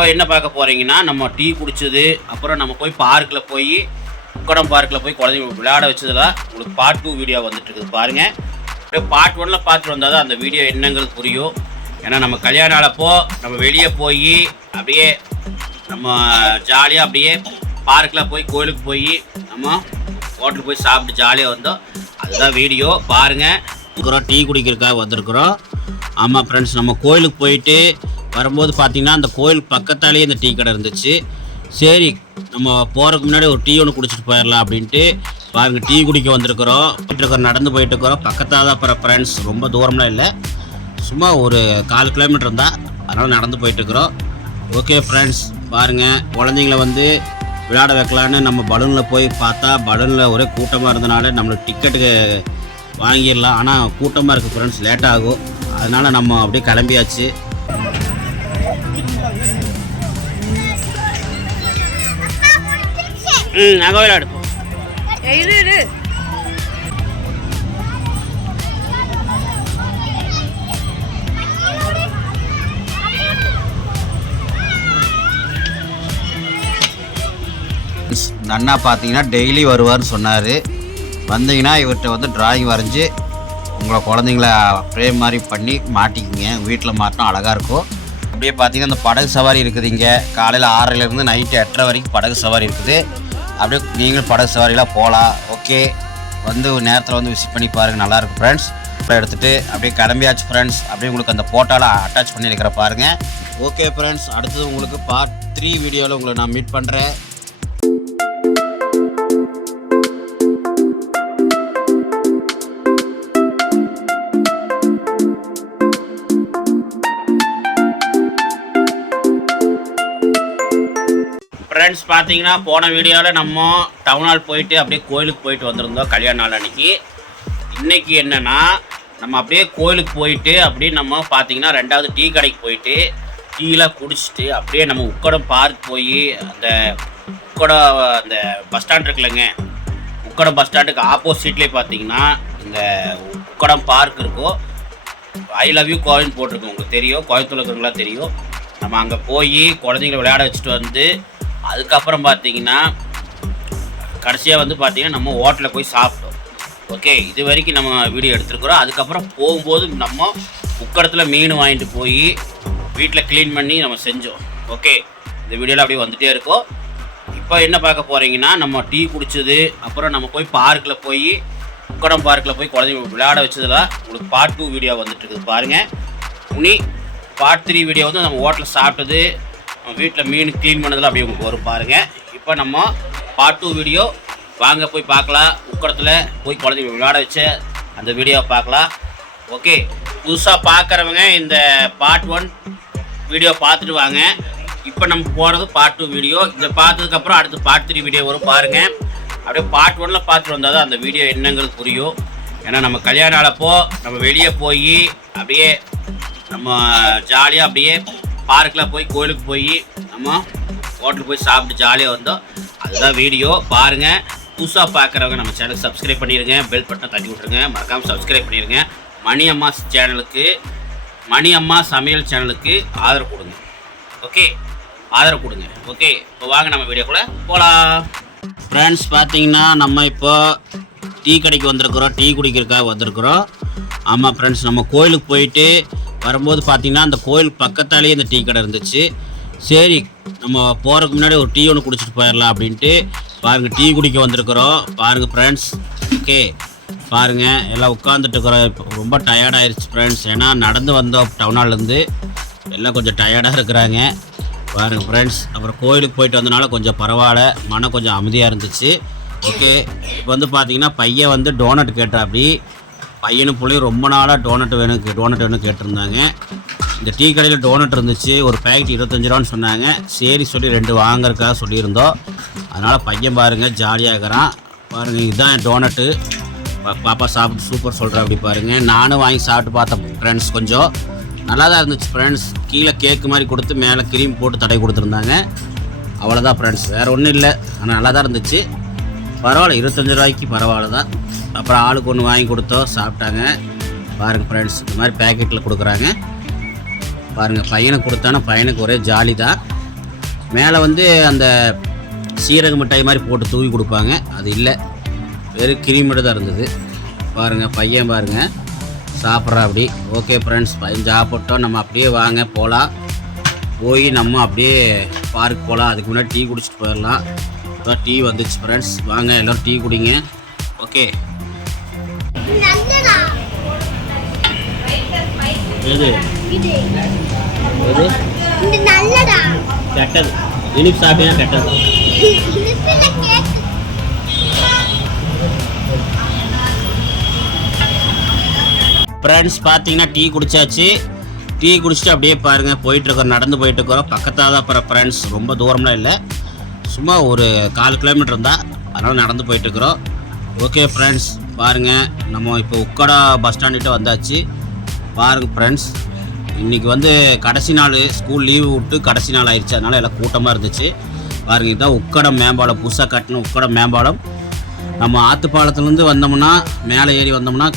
இப்போ என்ன பார்க்க போகிறீங்கன்னா, நம்ம டீ குடிச்சது, அப்புறம் நம்ம போய் பார்க்கில் போய் உக்கடம் பார்க்கில் போய் குழந்தைங்க விளையாட வச்சதில் உங்களுக்கு பார்ட் 2 வீடியோ வந்துட்டுருக்குது பாருங்கள். அப்படியே பார்ட் 1ல் பார்த்துட்டு வந்தால் தான் அந்த வீடியோ என்னங்கிறது புரியும். ஏன்னா நம்ம கல்யாண நாளப்போ நம்ம வெளியே போய் அப்படியே நம்ம ஜாலியாக அப்படியே பார்க்கில் போய் கோயிலுக்கு போய் நம்ம ஹோட்டலுக்கு போய் சாப்பிட்டு ஜாலியாக வந்தோம். அதுதான் வீடியோ பாருங்கள். டீ குடிக்கிறதுக்காக வந்திருக்கிறோம். ஆமாம் ஃப்ரெண்ட்ஸ், நம்ம கோயிலுக்கு போயிட்டு வரும்போது பார்த்திங்கன்னா அந்த கோயில் பக்கத்தாலேயே இந்த டீ கடை இருந்துச்சு. சரி நம்ம போகிறதுக்கு முன்னாடி ஒரு டீ ஒன்று குடிச்சிட்டு போயிடலாம் அப்படின்ட்டு பாருங்கள் டீ குடிக்க வந்திருக்கிறோம். நடந்து போயிட்டுருக்கிறோம். பக்கத்தாக தான் போகிற ஃப்ரெண்ட்ஸ், ரொம்ப தூரம்லாம் இல்லை, சும்மா ஒரு 4 கிலோமீட்டர் தான், அதனால் நடந்து போயிட்டுருக்குறோம். ஓகே ஃப்ரெண்ட்ஸ், பாருங்கள் குழந்தைங்கள வந்து விளையாட வைக்கலான்னு நம்ம பலூனில் போய் பார்த்தா பலூனில் ஒரே கூட்டமாக இருந்தனால நம்மளுக்கு டிக்கெட்டுக்கு வாங்கிடலாம். ஆனால் கூட்டமாக இருக்குது ஃப்ரெண்ட்ஸ், லேட் ஆகும். அதனால் நம்ம அப்படியே கிளம்பியாச்சு. அங்கே விளையாடுப்போம். இந்த அண்ணா பார்த்தீங்கன்னா டெய்லி வருவார்னு சொன்னார். வந்தீங்கன்னா இவர்கிட்ட வந்து டிராயிங் வரைஞ்சி உங்களை குழந்தைங்கள ஃப்ரேம் மாதிரி பண்ணி மாட்டிக்கிங்க. வீட்டில் மாட்டினா அழகாக இருக்கும். அப்படியே பார்த்தீங்கன்னா அந்த படகு சவாரி இருக்குது. இங்கே காலையில் 6:30 நைட்டு 8:30 வரைக்கும் படகு சவாரி இருக்குது. அப்படியே நீங்களும் படகு சவாரிலாம் போகலாம். ஓகே, வந்து நேரத்தில் வந்து விசிட் பண்ணி பாருங்கள், நல்லாயிருக்கும் ஃப்ரெண்ட்ஸ். இப்போ எடுத்துகிட்டு அப்படியே கிளம்பியாச்சு ஃப்ரெண்ட்ஸ். அப்படியே உங்களுக்கு அந்த போட்டோலாம் அட்டாச் பண்ணியிருக்கிற பாருங்கள். ஓகே ஃப்ரெண்ட்ஸ், அடுத்தது உங்களுக்கு பார்ட் 3 வீடியோவில் உங்களை நான் மீட் பண்ணுறேன். ஃப்ரெண்ட்ஸ் பார்த்தீங்கன்னா போன வீடியோவில் நம்ம டவுன் ஹால் போயிட்டு அப்படியே கோயிலுக்கு போயிட்டு வந்திருந்தோம் கல்யாண நாள் அன்றைக்கி. இன்றைக்கி என்னென்னா நம்ம அப்படியே கோயிலுக்கு போயிட்டு அப்படியே நம்ம பார்த்தீங்கன்னா 2வது டீ கடைக்கு போயிட்டு டீலாம் குடிச்சிட்டு அப்படியே நம்ம உக்கடம் பார்க் போய் அந்த அந்த பஸ் ஸ்டாண்ட் இருக்குல்லங்க, உக்கடம் பஸ் ஸ்டாண்டுக்கு ஆப்போசிட்லேயே பார்த்தீங்கன்னா இந்த உக்கடம் பார்க் இருக்கும். ஐ லவ் யூ கோவில்னு போட்டிருக்கோம், உங்களுக்கு தெரியும், கோயம்புத்தூர் இருக்கிறவங்களா தெரியும். நம்ம அங்கே போய் குழந்தைங்களை விளையாட வச்சுட்டு வந்து அதுக்கப்புறம் பார்த்தீங்கன்னா கடைசியாக வந்து பார்த்தீங்கன்னா நம்ம ஹோட்டலில் போய் சாப்பிட்டோம். ஓகே, இது வரைக்கும் நம்ம வீடியோ எடுத்துருக்குறோம். அதுக்கப்புறம் போகும்போது நம்ம உக்கடத்தில் மீன் வாங்கிட்டு போய் வீட்டில் க்ளீன் பண்ணி நம்ம செஞ்சோம். ஓகே, இந்த வீடியோவில் அப்படியே வந்துகிட்டே இருக்கோம். இப்போ என்ன பார்க்க போகிறீங்கன்னா, நம்ம டீ குடித்தது, அப்புறம் நம்ம போய் பார்க்கில் போய் உக்கடம் பார்க்கில் போய் குழந்தைங்க விளையாட வச்சதில் உங்களுக்கு பார்ட் 2 வீடியோ வந்துட்டுருக்குது பாருங்கள். இனி பார்ட் 3 வீடியோ வந்து நம்ம ஹோட்டலில் சாப்பிட்டது, வீட்டில் மீன் க்ளீன் பண்ணதில் அப்படியே உங்களுக்கு வரும் பாருங்கள். இப்போ நம்ம பார்ட் 2 வீடியோ வாங்க போய் பார்க்கலாம். உக்கடத்தில் போய் குழந்தைங்க விளையாட வச்ச அந்த வீடியோவை பார்க்கலாம். ஓகே, புதுசாக பார்க்குறவங்க இந்த பார்ட் 1 வீடியோ பார்த்துட்டு வாங்க. இப்போ நம்ம போகிறது பார்ட் 2 வீடியோ. இதை பார்த்ததுக்கப்புறம் அடுத்து பார்ட் 3 வீடியோ வரும் பாருங்கள். அப்படியே பார்ட் 1ல் பார்த்துட்டு வந்தால் தான் அந்த வீடியோ என்னங்கிறது புரியும். ஏன்னா நம்ம கல்யாண நாளப்போ நம்ம வெளியே போய் அப்படியே நம்ம ஜாலியாக அப்படியே பார்க்கில் போய் கோயிலுக்கு போய் நம்ம ஹோட்டலுக்கு போய் சாப்பிட்டு ஜாலியாக வந்தோம். அதுதான் வீடியோ பாருங்கள். புதுசாக பார்க்குறவங்க நம்ம சேனலுக்கு சப்ஸ்கிரைப் பண்ணிடுங்க, பெல் பட்டனை தட்டி விட்ருங்க, மறக்காமல் சப்ஸ்கிரைப் பண்ணிடுங்க. மணி அம்மா சேனலுக்கு, மணி அம்மா சமையல் சேனலுக்கு ஆதரவு கொடுங்க. ஓகே, ஆதரவு கொடுங்க. ஓகே, இப்போ வாங்க நம்ம வீடியோக்குள்ளே போகலாம். ஃப்ரெண்ட்ஸ் பார்த்தீங்கன்னா நம்ம இப்போ டீ கடைக்கு வந்திருக்கிறோம், டீ குடிக்கிறதுக்காக வந்திருக்கிறோம். ஆமாம் ஃப்ரெண்ட்ஸ், நம்ம கோயிலுக்கு போயிட்டு வரும்போது பார்த்திங்கன்னா அந்த கோயில் பக்கத்தாலேயே இந்த டீ கடை இருந்துச்சு. சரி நம்ம போகிறதுக்கு முன்னாடி ஒரு டீ ஒன்று குடிச்சிட்டு போயிடலாம் அப்படின்ட்டு பாருங்கள் டீ குடிக்க வந்திருக்கிறோம். பாருங்கள் ஃப்ரெண்ட்ஸ், ஓகே பாருங்கள் எல்லாம் உட்காந்துட்டு இருக்கிறோம். இப்போ ரொம்ப டயர்டாகிடுச்சு ஃப்ரெண்ட்ஸ், ஏன்னா நடந்து வந்தோம் டவுனாலேருந்து, எல்லாம் கொஞ்சம் டயர்டாக இருக்கிறாங்க. பாருங்கள் ஃப்ரெண்ட்ஸ், அப்புறம் கோயிலுக்கு போயிட்டு வந்தனால கொஞ்சம் பரவாயில்ல, மனம் கொஞ்சம் அமைதியாக இருந்துச்சு. ஓகே, இப்போ வந்து பார்த்திங்கன்னா பையன் வந்து டோனட் கேட்டால் அப்படி பையனும் பிள்ளையும் ரொம்ப நாளாக டோனட் வேணும் கேட்டிருந்தாங்க. இந்த டீ கடையில் டோனட் இருந்துச்சு, ஒரு பேக்கெட் 25 ரூபான்னு சொன்னாங்க. சரி சொல்லி 2 வாங்குறதுக்காக சொல்லியிருந்தோம். அதனால் பையன் பாருங்கள் ஜாலியாக இருக்கிறான். பாருங்கள் இதுதான் டோனட்டு, பாப்பா சாப்பிட்டு சூப்பர் சொல்கிறேன் அப்படி பாருங்கள். நானும் வாங்கி சாப்பிட்டு பார்த்தேன் ஃப்ரெண்ட்ஸ், கொஞ்சம் நல்லா தான் இருந்துச்சு ஃப்ரெண்ட்ஸ். கீழே கேக்கு மாதிரி கொடுத்து மேலே க்ரீம் போட்டு தடவி கொடுத்துருந்தாங்க. அவ்வளோதான் ஃப்ரெண்ட்ஸ், வேறு ஒன்றும் இல்லை. ஆனால் நல்லா தான் இருந்துச்சு, பரவாயில்ல, 25 ரூபாய்க்கு பரவாயில்ல தான். அப்புறம் ஆளுக்கு ஒன்று வாங்கி கொடுத்தோம், சாப்பிட்டாங்க. பாருங்கள் ஃப்ரெண்ட்ஸ், இந்த மாதிரி பேக்கெட்டில் கொடுக்குறாங்க பாருங்கள். பையனுக்கு கொடுத்தானா பையனுக்கு ஒரே ஜாலி தான். மேலே வந்து அந்த சீரக மிட்டாய் மாதிரி போட்டு தூவி கொடுப்பாங்க, அது இல்லை, வெறும் கிரீம் மட்டும் தான் இருந்தது. பாருங்கள் பையன் பாருங்கள் சாப்பிட்றா அப்படி. ஓகே ஃப்ரெண்ட்ஸ், பையன் சாப்பிட்டோம். நம்ம அப்படியே வாங்க போகலாம், போய் நம்ம அப்படியே பார்க் போகலாம். அதுக்கு முன்னாடி டீ குடிச்சிட்டு போயிடலாம். இப்போ டீ வந்துச்சு ஃப்ரெண்ட்ஸ், வாங்க எல்லோரும் டீ குடிங்க. ஓகே எது எது கெட்டது? இனிப்பு சாப்பிட்டா கெட்டது. ஃப்ரெண்ட்ஸ் பார்த்தீங்கன்னா டீ குடிச்சாச்சு. டீ குடிச்சிட்டு அப்படியே பாருங்கள் போயிட்டுருக்கோம், நடந்து போயிட்டுருக்கோம். பக்கத்தாக தான் அப்புறம் ஃப்ரெண்ட்ஸ், ரொம்ப தூரம்லாம் இல்லை, சும்மா ஒரு 4 கிலோமீட்டர் இருந்தால், அதனால் நடந்து போயிட்டுருக்குறோம். ஓகே ஃப்ரெண்ட்ஸ் பாருங்கள், நம்ம இப்போ உக்கடா பஸ் ஸ்டாண்டுகிட்ட வந்தாச்சு. பாருங்கள் ஃப்ரெண்ட்ஸ், இன்றைக்கி வந்து கடைசி நாள், ஸ்கூல் லீவு விட்டு கடைசி நாள் ஆயிடுச்சு, அதனால் எல்லாம் கூட்டமாக இருந்துச்சு. பாருங்கள், இதுதான் உக்கடம் மேம்பாலம், புதுசாக கட்டின உக்கடம் மேம்பாலம். நம்ம ஆற்றுப்பாலத்துலேருந்து வந்தோம்னா, மேலே ஏறி வந்தோம்னா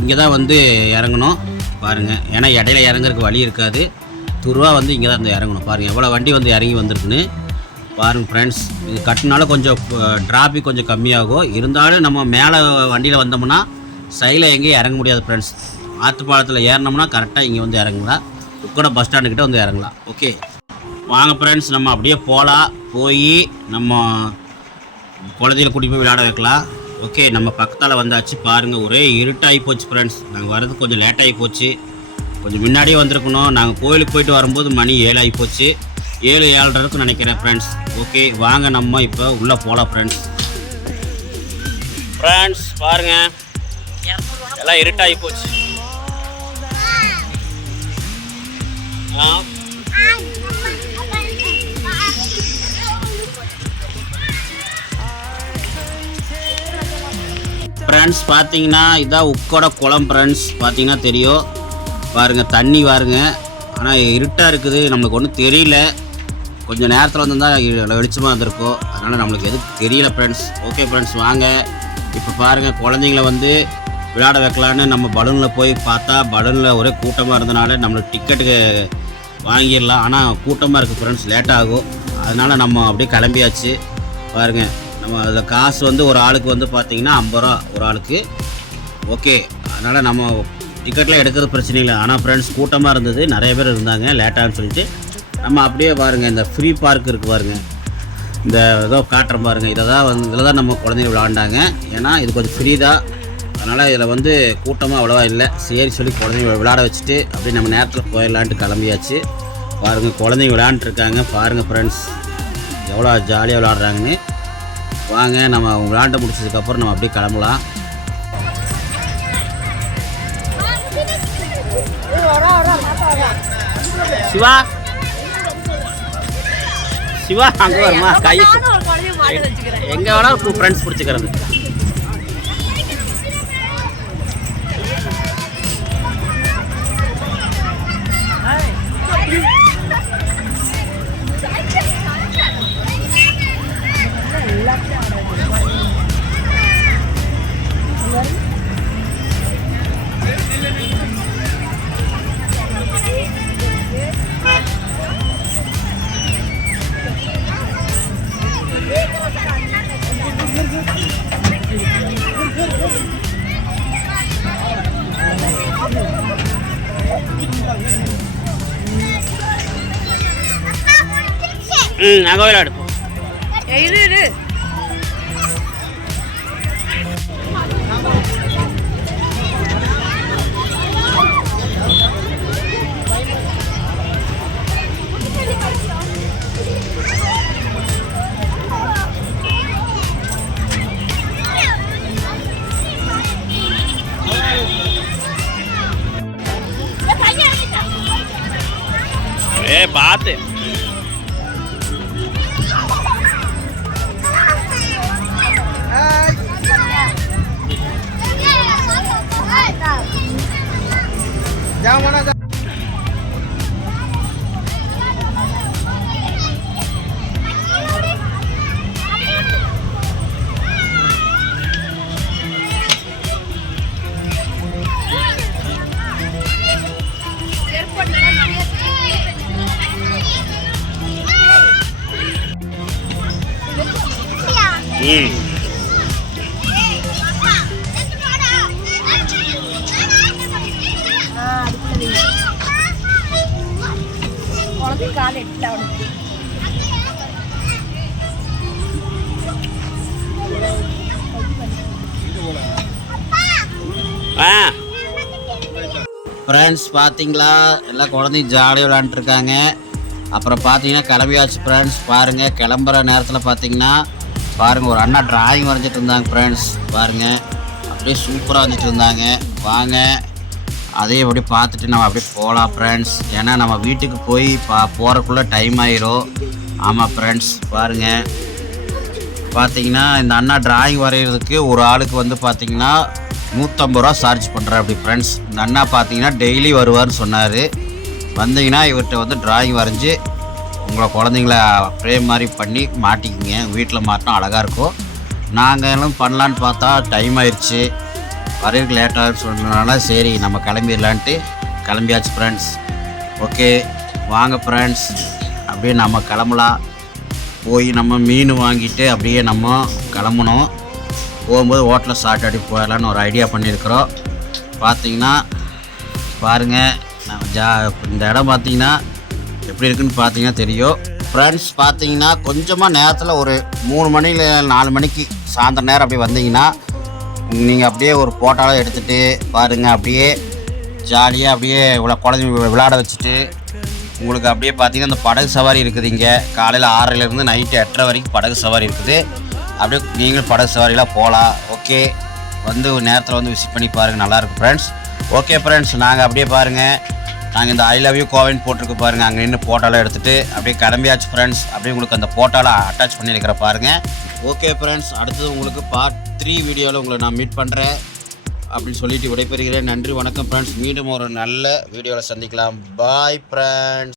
இங்கே தான் வந்து இறங்கணும். பாருங்கள், ஏன்னா இடையில இறங்குறதுக்கு வழி இருக்காது, துருவா வந்து இங்கே தான் வந்து இறங்கணும். பாருங்கள் எவ்வளோ வண்டி வந்து இறங்கி வந்திருக்குன்னு பாருங்கள் ஃப்ரெண்ட்ஸ். இது கட்டினாலும் கொஞ்சம் டிராஃபிக் கொஞ்சம் கம்மியாகும், இருந்தாலும் நம்ம மேலே வண்டியில் வந்தோம்னா சைடில் எங்கேயும் இறங்க முடியாது ஃப்ரெண்ட்ஸ். ஆற்றுப்பாலத்தில் ஏறினோம்னா கரெக்டாக இங்கே வந்து இறங்கலாம், உக்கட பஸ் ஸ்டாண்டுக்கிட்ட வந்து இறங்கலாம். ஓகே வாங்க ஃப்ரெண்ட்ஸ், நம்ம அப்படியே போகலாம், போய் நம்ம குழந்தைகளை கூட்டிகிட்டு போய் விளையாட வைக்கலாம். ஓகே நம்ம பக்கத்தால் வந்தாச்சு. பாருங்கள் ஒரே இருட்டாகி போச்சு ஃப்ரெண்ட்ஸ், நாங்கள் வரது கொஞ்சம் லேட்டாகி போச்சு, கொஞ்சம் முன்னாடியே வந்திருக்கணும். நாங்கள் கோயிலுக்கு போயிட்டு வரும்போது மணி 7 ஆகி போச்சு, 7-7:30 நினைக்கிறேன் ஃப்ரெண்ட்ஸ். ஓகே வாங்க நம்ம இப்போ உள்ளே போகலாம் ஃப்ரெண்ட்ஸ். ஃப்ரெண்ட்ஸ் பாருங்கள் எல்லாம் இருட்டாகி போச்சு. ஃப்ரெண்ட்ஸ் பார்த்தீங்கன்னா இதான் உக்கோட குளம் ஃப்ரெண்ட்ஸ், பார்த்தீங்கன்னா தெரியும். பாருங்கள் தண்ணி பாருங்க, ஆனால் இருட்டாக இருக்குது, நம்மளுக்கு ஒன்றும் தெரியல. கொஞ்சம் நேரத்தில் வந்திருந்தால் வெளிச்சமாக இருந்திருக்கும், அதனால் நம்மளுக்கு எதுவும் தெரியல ஃப்ரெண்ட்ஸ். ஓகே ஃப்ரெண்ட்ஸ் வாங்க இப்போ பாருங்கள், குழந்தைங்கள வந்து விளையாட வைக்கலான்னு நம்ம பலூனில் போய் பார்த்தா, பலூனில் ஒரே கூட்டமாக இருந்தனால நம்மளுக்கு டிக்கெட்டுக்கு வாங்கிடலாம், ஆனால் கூட்டமாக இருக்குது ஃப்ரெண்ட்ஸ், லேட் ஆகும், அதனால் நம்ம அப்படியே கிளம்பியாச்சு. பாருங்கள் நம்ம அதில் காசு வந்து ஒரு ஆளுக்கு வந்து பார்த்திங்கன்னா 50 ரூபா ஒரு ஆளுக்கு. ஓகே அதனால் நம்ம டிக்கெட்லாம் எடுக்கிறது பிரச்சனை இல்லை, ஆனால் ஃப்ரெண்ட்ஸ் கூட்டமாக இருந்தது, நிறைய பேர் இருந்தாங்க, லேட்டாகனு சொல்லிட்டு நம்ம அப்படியே பாருங்கள் இந்த ஃப்ரீ பார்க் இருக்குது பாருங்கள், இந்த ஏதோ காட்டுறோம் பாருங்கள், இதில் தான் நம்ம குழந்தைங்க விளாண்டாங்க. ஏன்னா இது கொஞ்சம் ஃப்ரீ தான், அதனால் இதில் வந்து கூட்டமாக அவ்வளோவா இல்லை. சரி சொல்லி குழந்தைங்க விளையாட வச்சுட்டு அப்படியே நம்ம நேரத்தில் போயிடலான்ட்டு கிளம்பியாச்சு. பாருங்கள் குழந்தைங்க விளையாண்டுருக்காங்க, பாருங்கள் ஃப்ரெண்ட்ஸ் எவ்வளோ ஜாலியாக விளையாடுறாங்கன்னு. வாங்க நம்ம விளையாண்ட முடிச்சதுக்கப்புறம் நம்ம அப்படியே கிளம்பலாம். சிவா சிவா அங்கே வருமா, கை எங்கே வேணாலும் ஃப்ரெண்ட்ஸ் பிடிச்சிக்கிறது. அங்கே விளையாடுப்போம். பார்த்து ம் ஃப்ரெண்ட்ஸ் பார்த்தீங்களா எல்லாம் குழந்தைங்க ஜாலியாக விளாண்டுருக்காங்க. அப்புறம் பார்த்தீங்கன்னா கிளம்பியாச்சு ஃப்ரெண்ட்ஸ். பாருங்கள் கிளம்புற நேரத்தில் பார்த்தீங்கன்னா பாருங்கள் ஒரு அண்ணா டிராயிங் வரைஞ்சிட்டு இருந்தாங்க ஃப்ரெண்ட்ஸ். பாருங்கள் அப்படியே சூப்பராக வரைஞ்சிட்டு இருந்தாங்க. வாங்க அதையும் அப்படியே பார்த்துட்டு நம்ம அப்படியே போகலாம் ஃப்ரெண்ட்ஸ். ஏன்னா நம்ம வீட்டுக்கு போய் போகிறக்குள்ளே டைம் ஆயிரும். ஆமாம் ஃப்ரெண்ட்ஸ். பாருங்கள் பார்த்தீங்கன்னா இந்த அண்ணா டிராயிங் வரைகிறதுக்கு ஒரு ஆளுக்கு வந்து பார்த்தீங்கன்னா 150 ரூபா சார்ஜ் பண்ணுறேன் அப்படி ஃப்ரெண்ட்ஸ். இந்த அண்ணா பார்த்தீங்கன்னா டெய்லி வருவார்னு சொன்னார். வந்தீங்கன்னா இவர்கிட்ட வந்து டிராயிங் வரைஞ்சி உங்களை குழந்தைங்கள ஃப்ரேம் மாதிரி பண்ணி மாட்டிக்கிங்க. வீட்டில் மாட்டினா அழகாக இருக்கும். நாங்களும் பண்ணலான்னு பார்த்தா டைம் ஆயிடுச்சு, வரையிறதுக்கு லேட்டாக சொன்னதுனால சரி நம்ம கிளம்பிடலான்ட்டு கிளம்பியாச்சு ஃப்ரெண்ட்ஸ். ஓகே வாங்க ஃப்ரெண்ட்ஸ் அப்படியே நம்ம கிளம்பலாம். போய் நம்ம மீன் வாங்கிட்டு அப்படியே நம்ம கிளம்பணும். போகும்போது ஹோட்டலில் ஸ்டார்ட் ஆடி போயிடலான்னு ஒரு ஐடியா பண்ணியிருக்கிறோம். பார்த்தீங்கன்னா பாருங்கள் இந்த இடம் பார்த்தீங்கன்னா எப்படி இருக்குன்னு பார்த்தீங்கன்னா தெரியும் ஃப்ரெண்ட்ஸ். பார்த்தீங்கன்னா கொஞ்சமாக நேரத்தில் ஒரு 3 மணியில் 4 மணிக்கு சாயந்தரம் நேரம் அப்படியே வந்தீங்கன்னா நீங்கள் அப்படியே ஒரு ஃபோட்டோலாம் எடுத்துகிட்டு பாருங்கள் அப்படியே ஜாலியாக அப்படியே இவ்வளோ குழந்தைங்க விளையாட வச்சுட்டு உங்களுக்கு அப்படியே பார்த்தீங்கன்னா இந்த படகு சவாரி இருக்குது. இங்கே காலையில் 6:00 நைட்டு 8:30 வரைக்கும் படகு சவாரி இருக்குது. அப்படியே நீங்களும் படகு சவாரிலாம் போகலாம். ஓகே வந்து ஒரு நேரத்தில் வந்து விசிட் பண்ணி பாருங்கள், நல்லாயிருக்கும் ஃப்ரெண்ட்ஸ். ஓகே ஃப்ரெண்ட்ஸ் நாங்கள் அப்படியே பாருங்கள் நாங்கள் இந்த ஐ லவ் யூ கோவின் போட்டிருக்கு பாருங்கள். அங்கே நின்று ஃபோட்டோலாம் எடுத்துகிட்டு அப்படியே கிளம்பியாச்சு ஃப்ரெண்ட்ஸ். அப்படியே உங்களுக்கு அந்த ஃபோட்டோலாம் அட்டாச் பண்ணியிருக்கிற பாருங்கள். ஓகே ஃப்ரெண்ட்ஸ் அடுத்தது உங்களுக்கு பார்ட் 3 வீடியோவில் உங்களை நான் மீட் பண்ணுறேன் அப்படின்னு சொல்லிட்டு விடைபெறுகிறேன். நன்றி வணக்கம் ஃப்ரெண்ட்ஸ். மீண்டும் ஒரு நல்ல வீடியோவில் சந்திக்கலாம். Bye friends.